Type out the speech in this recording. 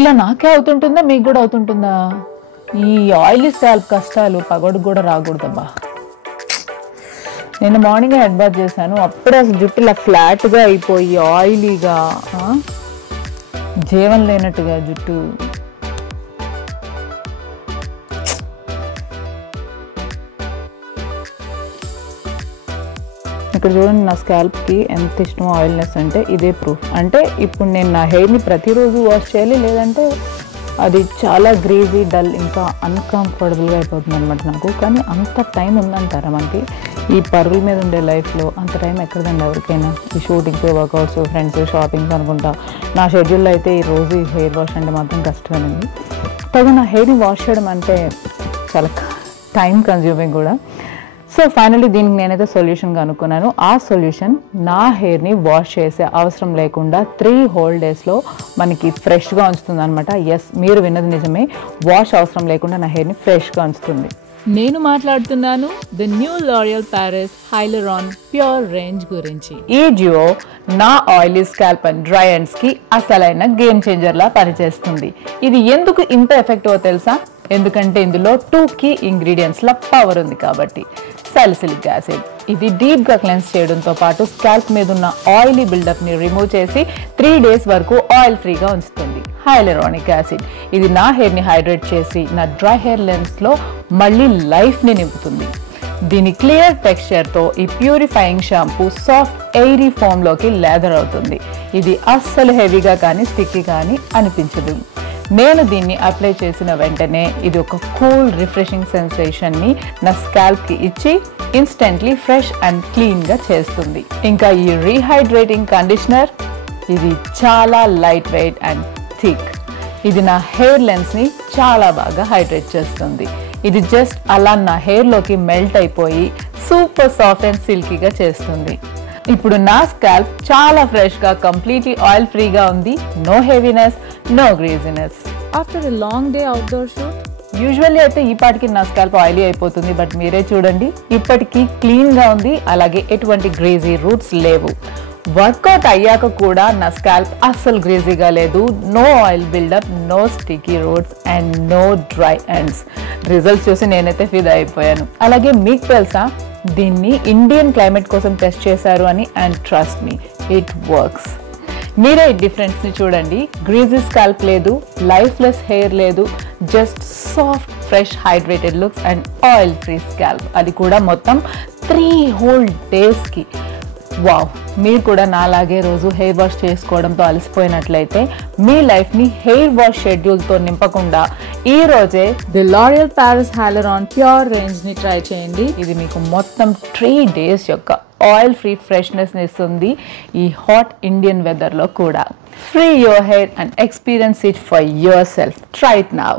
ఇలా నాకే అవుతుంటుందా, మీకు కూడా అవుతుంటుందా? ఈ ఆయిలీ స్కాల్ప్ కష్టాలు పగొడుకు కూడా రాకూడదబ్బా. నేను మార్నింగ్ హెడ్ బాత్ చేశాను, అప్పుడే అసలు జుట్టు ఇలా ఫ్లాట్గా అయిపోయి ఆయిలీగా జీవం లేనట్టుగా జుట్టు. ఇక్కడ చూడండి నా స్కాల్ప్కి ఎంత ఇష్టమో ఆయిల్నెస్ అంటే ఇదే ప్రూఫ్. అంటే ఇప్పుడు నేను నా హెయిర్ని ప్రతిరోజు వాష్ చేయాలి, లేదంటే అది చాలా గ్రీజీ డల్ ఇంకా అన్కంఫర్టబుల్గా అయిపోతుంది అనమాట నాకు. కానీ అంత టైం ఉందంటారా మనకి ఈ పరుగుల మీద ఉండే లైఫ్లో? అంత టైం ఎక్కడదండి ఎవరికైనా. ఈ షూటింగ్స్, వర్కౌట్స్, ఫ్రెండ్స్, షాపింగ్స్ అనుకుంటా. నా షెడ్యూల్లో అయితే ఈ రోజు ఈ హెయిర్ వాష్ అంటే మాత్రం కష్టమేనండి. పైగా నా హెయిర్ని వాష్ చేయడం అంటే చాలా టైం కన్జ్యూమింగ్ కూడా. సో ఫైనల్లీ దీనికి నేనైతే సొల్యూషన్ కనుక్కున్నాను. ఆ సొల్యూషన్ నా హెయిర్ని వాష్ చేసే అవసరం లేకుండా 3 whole daysలో మనకి ఫ్రెష్గా ఉంచుతుంది అనమాట. ఎస్, మీరు విన్నది నిజమే, వాష్ అవసరం లేకుండా నా హెయిర్ని ఫ్రెష్గా ఉంచుతుంది. నేను మాట్లాడుతున్నాను the new L'Oreal Paris Hyaluron pure range గురించి. ఈ డ్యూయో నా ఆయిలీ స్కాల్ప్ అండ్ డ్రై ఎండ్స్కి అసలైన గేమ్ చేంజర్లా పనిచేస్తుంది. ఇది ఎందుకు ఇంత ఎఫెక్టివ్ తెలుసా? ఎందుకంటే ఇందులో 2 key ఇంగ్రీడియంట్స్ల పవర్ ఉంది కాబట్టి. సాలిసిలిక్ యాసిడ్, ఇది డీప్గా క్లెన్స్ చేయడంతో పాటు స్కాల్ప్ మీద ఉన్న ఆయిలీ బిల్డప్ని రిమూవ్ చేసి 3 days వరకు ఆయిల్ ఫ్రీగా ఉంచుతుంది. హైలరానిక్ యాసిడ్, ఇది నా హెయిర్ని హైడ్రేట్ చేసి నా డ్రై హెయిర్ లెన్స్లో మళ్ళీ లైఫ్ని నింపుతుంది. దీని క్లియర్ టెక్స్చర్తో ఈ ప్యూరిఫైయింగ్ షాంపూ సాఫ్ట్ ఎయిరీ ఫామ్లోకి లేదర్ అవుతుంది. ఇది అస్సలు హెవీగా కానీ స్టిక్కీ కానీ అనిపించదు. నేను దీన్ని అప్లై చేసిన వెంటనే ఇది ఒక కూల్ రిఫ్రెషింగ్ సెన్సేషన్ని నా స్కాల్ప్కి ఇచ్చి ఇన్స్టెంట్లీ ఫ్రెష్ అండ్ క్లీన్గా చేస్తుంది. ఇంకా ఈ రీహైడ్రేటింగ్ కండిషనర్, ఇది చాలా లైట్ వెయిట్ అండ్ థిక్. ఇది నా హెయిర్ లెన్స్ని చాలా బాగా హైడ్రేట్ చేస్తుంది. ఇది జస్ట్ అలా నా హెయిర్లోకి మెల్ట్ అయిపోయి సూపర్ సాఫ్ట్ అండ్ సిల్కీగా చేస్తుంది. ఇప్పుడు నా స్కాల్ప్ చాలా ఫ్రెష్గా, కంప్లీట్లీ ఆయిల్ ఫ్రీగా ఉంది. No heaviness, no greasiness. After a long day outdoor shoot usually అయితే ఈ పాటికి నా స్కాల్ప్ ఆయిలీ అయిపోతుంది, బట్ మీరే చూడండి ఇప్పటికీ క్లీన్గా ఉంది. అలాగే ఎటువంటి గ్రీజీ రూట్స్ లేవు. వర్కౌట్ అయ్యాక కూడా నా స్కాల్ప్ అస్సలు గ్రీజీగా లేదు. No oil buildup, no sticky roots and no dry ends. Results చూసి నేనైతే ఫిదా అయిపోయాను. అలాగే మీకు తెలుసా, దీన్ని ఇండియన్ క్లైమేట్ కోసం టెస్ట్ చేశారు అని. And trust me, it works. మీరే ఈ డిఫరెన్స్ని చూడండి. గ్రీజీ స్కాల్ప్ లేదు, లైఫ్లెస్ హెయిర్ లేదు, just soft fresh hydrated looks and oil free scalp. అది కూడా మొత్తం 3 whole daysకి. వావ్, మీరు కూడా నాలాగే రోజు హెయిర్ వాష్ చేసుకోవడంతో అలసిపోయినట్లయితే మీ లైఫ్ని హెయిర్ వాష్ షెడ్యూల్తో నింపకుండా ఈ రోజే the L'Oreal Paris Hyaluron pure రేంజ్ని ట్రై చేయండి. ఇది మీకు మొత్తం 3 days యొక్క ఆయిల్ ఫ్రీ ఫ్రెష్నెస్ని ఇస్తుంది. ఈ హాట్ ఇండియన్ వెదర్లో కూడా. Free your hair and experience it for your self. Try it now.